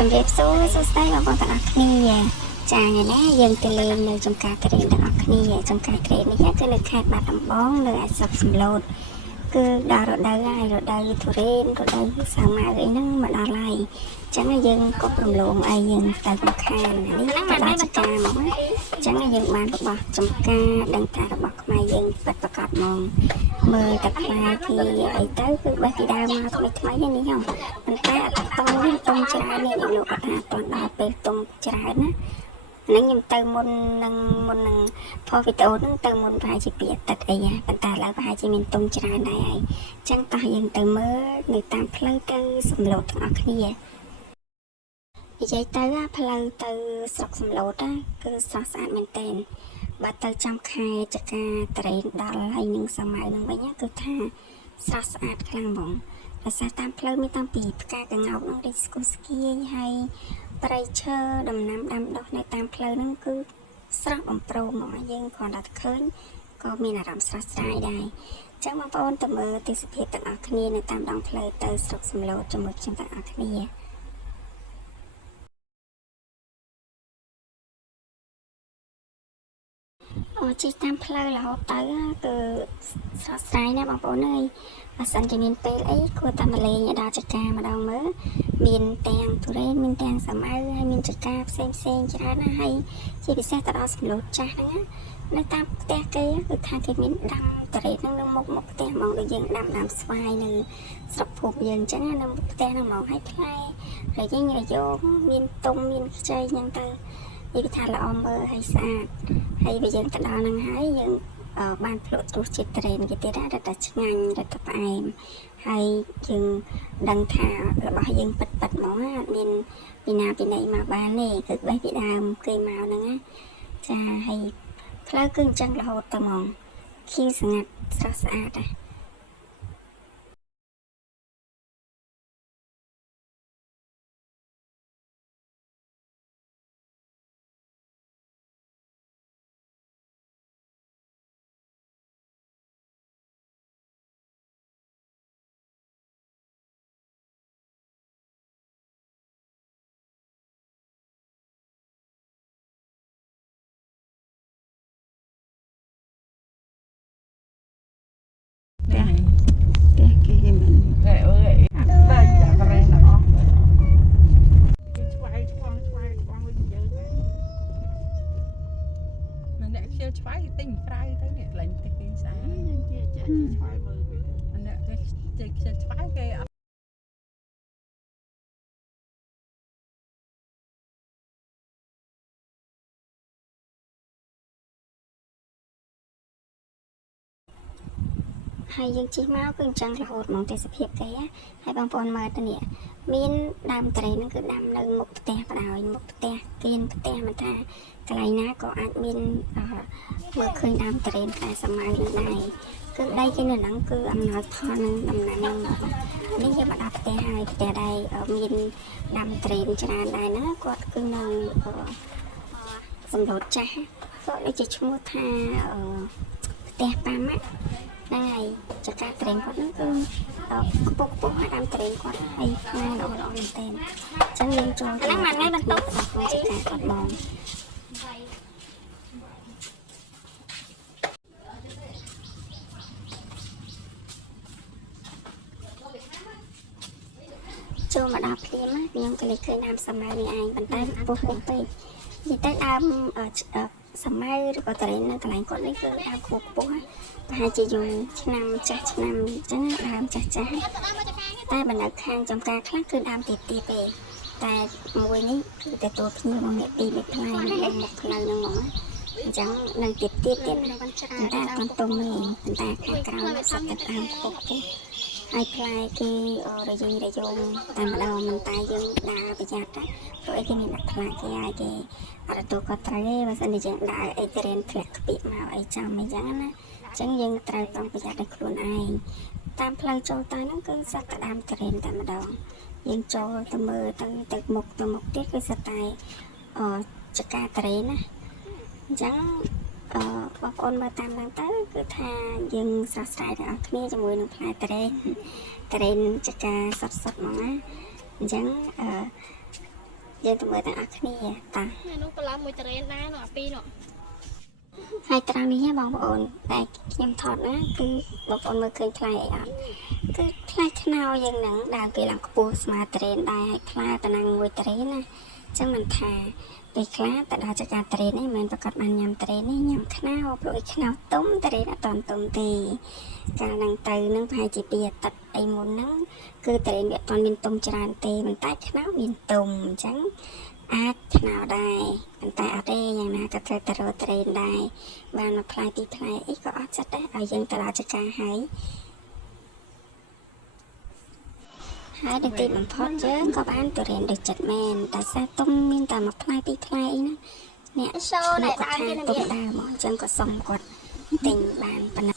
ជំរាបសួរសួស្តីបងប្អូនទាំងអស់គ្នាចាថ្ងៃនេះយើងទៅលេងនៅចំការត្រេនទាំងអស់គ្នាចំការត្រេននេះគឺនៅខេត្តបាត់ដំបងនៅឯស្រុកសំឡូតគឺដល់រដូវហើយរដូវទុរេនរដូវសាវម៉ាវអីហ្នឹងមកដល់ហើយអញ្ចឹងយើងក៏រំលងអីយើងទៅកំខាននេះទៅដល់ចំការមកអញ្ចឹងយើងបានរបស់ចំការដឹងថារបស់ខ្មែរយើងពិតប្រាកដហ្មងមើលតែខ្លាយពីអីទៅគឺបេះពីដើមមកថ្មីនេះហ៎ប៉ុន្តែអត់តវិញតុងច្រើននេះលោកគាត់ថាអត់ដល់ពេលតុងច្រើនណាហ្នឹងខ្ញុំទៅមុននឹងផលវីដេអូហ្នឹងទៅមុនប្រហែលជា2អាទិត្យអីហ่ะប៉ុន្តែឥឡូវប្រហែលជាមានតុងច្រើនដែរហើយអញ្ចឹងតោះយើងទៅមើលនៅតាមផ្លូវទៅសំឡូតទាំងអស់គ្នានិយាយទៅផ្លូវទៅស្រុកសំឡូតគឺស្រស់ស្អាតមែនទែនបើទៅចំខែចកាត្រេនដល់ហើយនឹងសម័យនឹងវិញគឺថាស្រស់ស្អាតខ្លាំងហ្មងភាសាតាមផ្លូវមានតាំងពីផ្កាកង្កោកនឹងរីស្គូស្គីហើយព្រៃឈើដំណាំដាំដុះនៅតាមផ្លូវហ្នឹងគឺស្រស់បំព្រងហ្មងយើងគ្រាន់តែឃើញក៏មានអារម្មណ៍ស្រស់ស្រាយដែរអញ្ចឹងបងប្អូនទៅមើលទេសភាពទាំងអស់គ្នានៅតាមដងផ្លូវទៅស្រុកសំឡូតជាមួយខ្ញុំទាំងអស់គ្នាជិះតាមផ្លូវរហូតទៅគឺស្រស់ស្រាយណាស់បងប្អូនអើយបើសិនជាមានពេលអីគួរតែមកលេងដល់ចកាម្ដងមើលមានទាំងទុរេនមានទាំងសាវម៉ាវហើយមានចកាផ្សេងច្រើនណាស់ហើយជាពិសេសទៅដល់សំឡូតចាស់ហ្នឹងនៅតាមផ្ទះគេគឺថាគេមានដាំទុរេនហ្នឹងនៅមុខផ្ទះហ្មងដូចយើងដាំស្វាយនៅស្រុកភូមិយើងអញ្ចឹងណានៅផ្ទះហ្នឹងហ្មងហើយផ្លែហើយយើងរយោមានទុំមានខ្ចីអញ្ចឹងទៅនិយាយថាល្អមើលហើយស្អាតហើយបើយើងទៅដល់ហ្នឹងហើយយើងបានភ្លក់រសជាតិត្រេនគេទៀតរត់តែឆ្ងាញ់រត់តែផ្អែមហើយយើងដឹងថារបស់យើងពិតហ្មងអត់មានពីណាពីណីមកបានទេគឺបេះពីដើមគេមកហ្នឹងណាចាហើយផ្លូវគឺអញ្ចឹងរហូតទៅហ្មងខៀវស្ងាត់ស្រស់ស្អាតឆ្វាយទិញក្រៅទៅនេះឡើងទិញពីស្អាតជាឆ្វាយមើលអានេះគេឆ្វាយគេអត់ហើយយើងជិះមកគឺអញ្ចឹងរហូតហ្មងទេសភាពគេហើយបងប្អូនមើលទៅនេះមានដើមត្រេនហ្នឹងគឺដាំនៅមុខផ្ទះបដ ாய் មុខផ្ទះគៀនផ្ទះមិនថាកន្លែងណាក៏អាចមានមើលឃើញដើមត្រេនតែសម័យនឹងដែរគឺដីគេនៅហ្នឹងគឺអំណោយផលនឹងដំណាំហ្នឹងនេះយើងមកដល់ផ្ទះហើយផ្ទះដែរមានដាំត្រេនច្រើនដែរណាគាត់គឺនៅសំឡូតចាស់គាត់ដូចជាឈ្មោះថាផ្ទះប៉ាម៉ាក់ហ្នឹងហើយចកាត្រេនគាត់ហ្នឹងគឺខ្ពស់ហើយដើមត្រេនគាត់ហើយផ្លែល្អមែនទែនអញ្ចឹងយើងចូលហ្នឹងមួយថ្ងៃបន្ទប់ចកាគាត់បងចូលមកដល់ភ្លាមខ្ញុំក៏លេចឃើញដើមសាវម៉ាវនេះឯងប៉ុន្តែពុះពេកនិយាយទៅដើមសាវម៉ាវឬក៏ត្រេននៅកន្លែងគាត់នេះគឺដើមខ្ពស់ប្រហែលជាយូរឆ្នាំចាស់ឆ្នាំអញ្ចឹងដើមចាស់តែបើនៅខាងចំការខ្លះគឺដើមទីទេតែមួយនេះគឺទទួលភ្ញៀវមកអ្នកទីមេផ្លែនៅមុខផ្លូវហ្នឹងហ្មងអញ្ចឹងនៅទៀតទៀតតែអត់តាមតុងទេប៉ុន្តែខាងក្រៅសត្វតែដើមខ្ពស់ហើយផ្លែគេរយងតែម្ដងមិនតែយើងដើរប្រយ័ត្នព្រោះអីគេមានដាក់ផ្លែគេឲ្យគេអត់ទទួលគាត់ត្រូវទេបើសិនជាយើងដើរអីត្រេនធ្លាក់ខ្ពាកមកអីចាំអីចឹងណាអញ្ចឹងយើងត្រូវប្រុងប្រយ័ត្នឲ្យខ្លួនឯងតាមផ្លូវចូលទៅហ្នឹងគឺសត្វតែដើមត្រេនតែម្ដងយើងចូលទៅមើលទៅមុខទៀតគឺសត្វតែចកាត្រេនណាអញ្ចឹងបងប្អូនមើលតាមហ្នឹងទៅគឺថាយើងស្រស់ស្រាយទាំងអស់គ្នាជាមួយនឹងផ្លែត្រេនចកាសុតហ្មងណាអញ្ចឹង យើងទៅមើលទាំងអស់គ្នាតា នោះប្រឡំមួយតរ៉េនដែរនោះអាពីរនោះ ហើយត្រង់នេះបងប្អូនតែខ្ញុំថតណាគឺបងប្អូនមើលឃើញផ្លែអីអត់គឺផ្លែខ្នុរយើងហ្នឹងដើរពីឡើងខ្ពស់ស្មើត្រេនដែរហើយផ្លែតំណាងមួយត្រេនណាអញ្ចឹងមិនថាពេលខ្លះទៅដល់ចការត្រេននេះមិនប្រកាសបានញ៉ាំត្រេននេះញ៉ាំខ្នុរព្រោះឯខ្នុរទុំត្រេនអត់តាន់ទុំទេកាលហ្នឹងទៅនឹងប្រហែលជា2អាទិត្យអីមុនហ្នឹងគឺត្រេនវាអត់ទាន់មានទុំច្រើនទេប៉ុន្តែខ្នុរមានទុំអញ្ចឹងអាចខ្នុរដែរប៉ុន្តែអត់ទេយ៉ាងណាក៏ត្រូវទៅរកត្រេនដែរបានមកផ្លែពីរផ្លែអីក៏អត់ចិត្តដែរឲ្យយើងទៅដល់ចការហើយដល់ទីបំផុតយើងក៏បានទុរេនដូចចិត្តមែនតែសារទុំមានតែមួយផ្លែពីរផ្លែអីណាអ្នក សូដែលដើម គេ គេ ទុំ នេះ ដើមមកអញ្ចឹងក៏សុំគាត់ទិញបានប៉ុណ្ណឹង